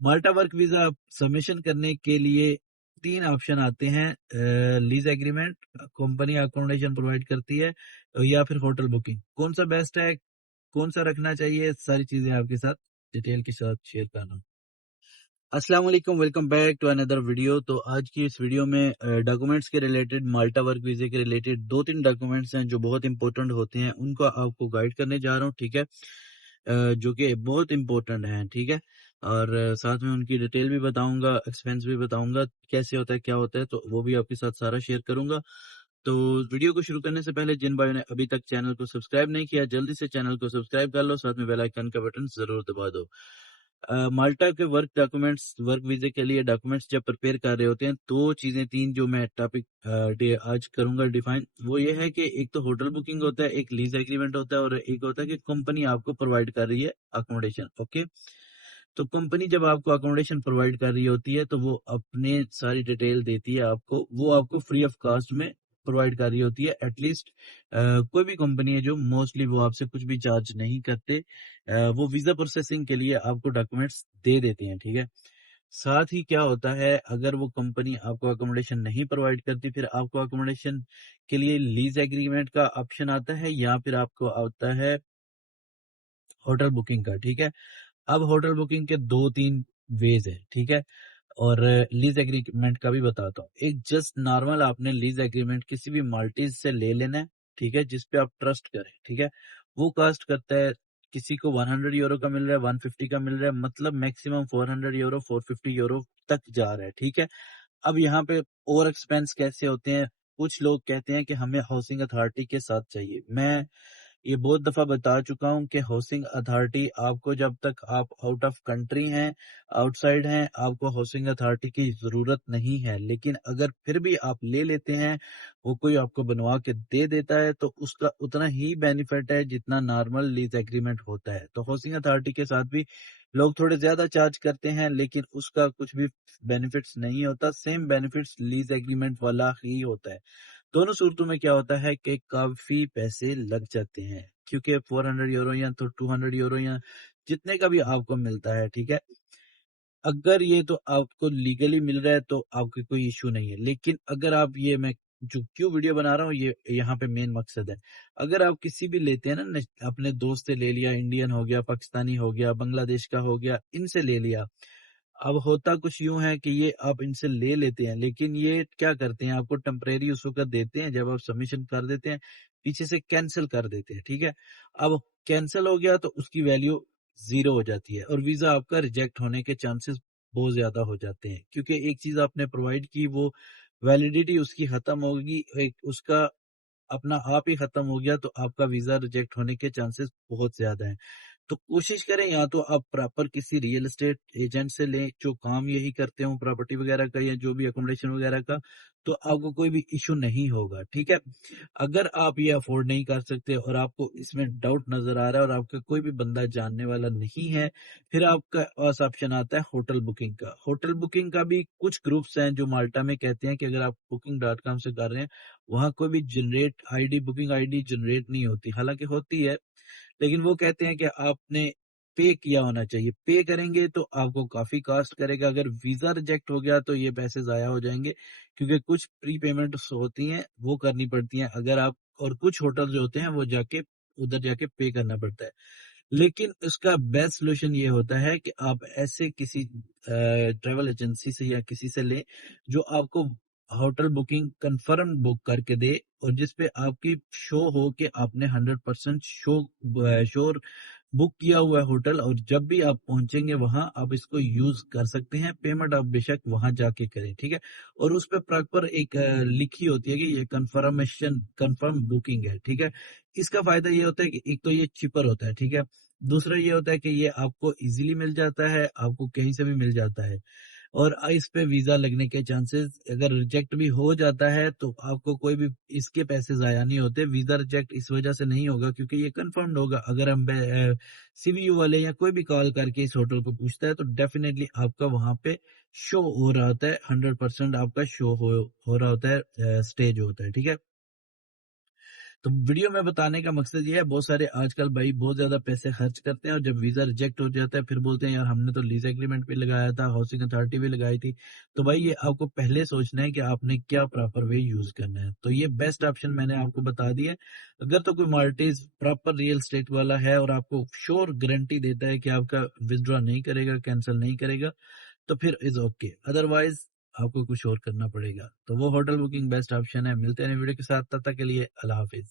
माल्टा work visa submission करने के लिए 3 ऑप्शन आते हैं। Lease agreement, company accommodation provide करती है, या फिर होटल बुकिंग। कौन सा बेस्ट है, कौन सा रखना चाहिए, सारी चीजें आपके साथ डिटेल के साथ शेयर करना। अस्सलाम वालेकुम, welcome back to another video. तो आज की इस वीडियो में डॉक्यूमेंट्स के रिलेटेड, माल्टा वर्क वीजे के रिलेटेड 2-3 डॉक्यूमेंट्स हैं जो बहुत इंपॉर्टेंट होते हैं, उनको आपको गाइड करने जा रहा हूँ, ठीक है। जो कि बहुत इंपॉर्टेंट हैं, ठीक है। और साथ में उनकी डिटेल भी बताऊंगा, एक्सपेंस भी बताऊंगा, कैसे होता है क्या होता है, तो वो भी आपके साथ सारा शेयर करूंगा। तो वीडियो को शुरू करने से पहले जिन भाइयों ने अभी तक चैनल को सब्सक्राइब नहीं किया, जल्दी से चैनल को सब्सक्राइब कर लो, साथ में बेल आइकन का बटन जरूर दबा दो। माल्टा के वर्क डॉक्यूमेंट्स, वर्क वीजे के लिए डॉक्यूमेंट्स जब प्रिपेयर कर रहे होते हैं, दो चीजें, तीन जो मैं टॉपिक आज करूंगा डिफाइन, वो ये है कि एक तो होटल बुकिंग होता है, एक लीज एग्रीमेंट होता है, और एक होता है कि कंपनी आपको प्रोवाइड कर रही है अकोमोडेशन। ओके, तो कंपनी जब आपको अकोमोडेशन प्रोवाइड कर रही होती है, तो वो अपने सारी डिटेल देती है आपको, वो आपको फ्री ऑफ कास्ट में प्रोवाइड कर रही होती है। एटलीस्ट कोई भी कंपनी है जो मोस्टली वो आपसे कुछ भी चार्ज नहीं करते, वो वीजा प्रोसेसिंग के लिए आपको डॉक्यूमेंट्स दे देते हैं, ठीक है। साथ ही क्या होता है, अगर वो कंपनी आपको अकोमोडेशन नहीं प्रोवाइड करती, फिर आपको अकोमोडेशन के लिए लीज एग्रीमेंट का ऑप्शन आता है, या फिर आपको आता है होटल बुकिंग का, ठीक है। अब होटल बुकिंग के 2-3 वेज है, ठीक है। और लीज एग्रीमेंट का भी बताता हूँ। एक जस्ट नॉर्मल आपने लीज एग्रीमेंट किसी भी मल्टीज से ले लेना है, ठीक है, जिसपे आप ट्रस्ट करें, ठीक है। वो कास्ट करता है, किसी को 100 यूरो का मिल रहा है, 150 का मिल रहा है, मतलब मैक्सिमम 400 यूरो, 450 यूरो तक जा रहा है, ठीक है। अब यहाँ पे और एक्सपेंस कैसे होते हैं, कुछ लोग कहते हैं कि हमें हाउसिंग अथॉरिटी के साथ चाहिए। मैं ये बहुत दफा बता चुका हूँ कि हाउसिंग अथॉरिटी आपको, जब तक आप आउट ऑफ कंट्री हैं, आउटसाइड हैं, आपको हाउसिंग अथॉरिटी की जरूरत नहीं है। लेकिन अगर फिर भी आप ले लेते हैं, वो कोई आपको बनवा के दे देता है, तो उसका उतना ही बेनिफिट है जितना नॉर्मल लीज एग्रीमेंट होता है। तो हाउसिंग अथॉरिटी के साथ भी लोग थोड़े ज्यादा चार्ज करते हैं, लेकिन उसका कुछ भी बेनिफिट्स नहीं होता। सेम बेनिफिट्स लीज एग्रीमेंट वाला ही होता है। दोनों सूरतों में क्या होता है कि काफी पैसे लग जाते हैं, क्योंकि 400 यूरो या तो 200 यूरो या जितने का भी आपको मिलता है, ठीक है। अगर ये तो आपको लीगली मिल रहा है तो आपके कोई इशू नहीं है। लेकिन अगर आप, ये मैं जो क्यों वीडियो बना रहा हूँ, ये यहाँ पे मेन मकसद है। अगर आप किसी भी लेते हैं ना, अपने दोस्त से ले लिया, इंडियन हो गया, पाकिस्तानी हो गया, बांग्लादेश का हो गया, इनसे ले लिया। अब होता कुछ यूं है कि ये आप इनसे ले लेते हैं, लेकिन ये क्या करते हैं, आपको टेम्परेरी उस वक्त देते हैं, जब आप सबमिशन कर देते हैं, पीछे से कैंसिल कर देते हैं, ठीक है। अब कैंसिल हो गया तो उसकी वैल्यू जीरो हो जाती है, और वीजा आपका रिजेक्ट होने के चांसेस बहुत ज्यादा हो जाते हैं, क्योंकि एक चीज आपने प्रोवाइड की, वो वैलिडिटी उसकी खत्म होगी, एक उसका अपना आप ही खत्म हो गया, तो आपका वीजा रिजेक्ट होने के चांसेस बहुत ज्यादा हैं। तो कोशिश करें, या तो आप प्रॉपर किसी रियल एस्टेट एजेंट से लें जो काम यही करते हो, प्रॉपर्टी वगैरह का या जो भी अकोमोडेशन वगैरह का, तो आपको कोई भी इशू नहीं होगा, ठीक है। अगर आप ये अफोर्ड नहीं कर सकते और आपको इसमें डाउट नजर आ रहा है और आपका कोई भी बंदा जानने वाला नहीं है, फिर आपका पास ऑप्शन आता है होटल बुकिंग का। होटल बुकिंग का भी कुछ ग्रुप्स हैं जो माल्टा में कहते हैं कि अगर आप booking.com से कर रहे हैं, वहां कोई भी generate ID, booking ID generate नहीं होती, हालांकि होती है, लेकिन वो कहते हैं कि आपने पे किया होना चाहिए। पे करेंगे तो आपको काफी कॉस्ट करेगा, अगर वीजा रिजेक्ट हो गया तो ये पैसे जाया हो जाएंगे, क्योंकि कुछ प्री पेमेंट होती हैं वो करनी पड़ती हैं अगर आप, और कुछ होटल जो होते हैं वो जाके उधर जाके पे करना पड़ता है। लेकिन उसका बेस्ट सोल्यूशन ये होता है कि आप ऐसे किसी ट्रेवल एजेंसी से या किसी से लें जो आपको होटल बुकिंग कंफर्म बुक करके दे, और जिसपे आपकी शो हो कि आपने 100% श्योर बुक किया हुआ है होटल, और जब भी आप पहुंचेंगे वहां आप इसको यूज कर सकते हैं। पेमेंट आप बेशक वहां जाके करें, ठीक है। और उस पर प्रॉपर एक लिखी होती है कि ये कंफर्म बुकिंग है, ठीक है। इसका फायदा ये होता है कि एक तो ये चिपर होता है, ठीक है। दूसरा ये होता है कि ये आपको इजीली मिल जाता है, आपको कहीं से भी मिल जाता है, और इस पे वीजा लगने के चांसेस, अगर रिजेक्ट भी हो जाता है तो आपको कोई भी इसके पैसे जाया नहीं होते। वीजा रिजेक्ट इस वजह से नहीं होगा क्योंकि ये कंफर्म्ड होगा। अगर हम सीवीयू वाले या कोई भी कॉल करके इस होटल को पूछता है, तो डेफिनेटली आपका वहां पे शो हो रहा होता है, 100% आपका शो हो रहा होता है, स्टेज होता है, ठीक है। तो वीडियो में बताने का मकसद ये है, बहुत सारे आजकल भाई बहुत ज्यादा पैसे खर्च करते हैं और जब वीजा रिजेक्ट हो जाता है फिर बोलते हैं यार हमने तो लीज एग्रीमेंट भी लगाया था, हाउसिंग अथॉरिटी भी लगाई थी। तो भाई ये आपको पहले सोचना है कि आपने क्या प्रॉपर वे यूज करना है। तो ये बेस्ट ऑप्शन मैंने आपको बता दिया है। अगर तो कोई मार्टिज प्रॉपर रियल स्टेट वाला है और आपको श्योर गारंटी देता है कि आपका विथड्रॉ नहीं करेगा, कैंसिल नहीं करेगा, तो फिर इज ओके, अदरवाइज आपको कुछ और करना पड़ेगा। तो वो होटल बुकिंग बेस्ट ऑप्शन है। मिलते हैं वीडियो के साथ, तब तक के लिए अल्लाह हाफिज।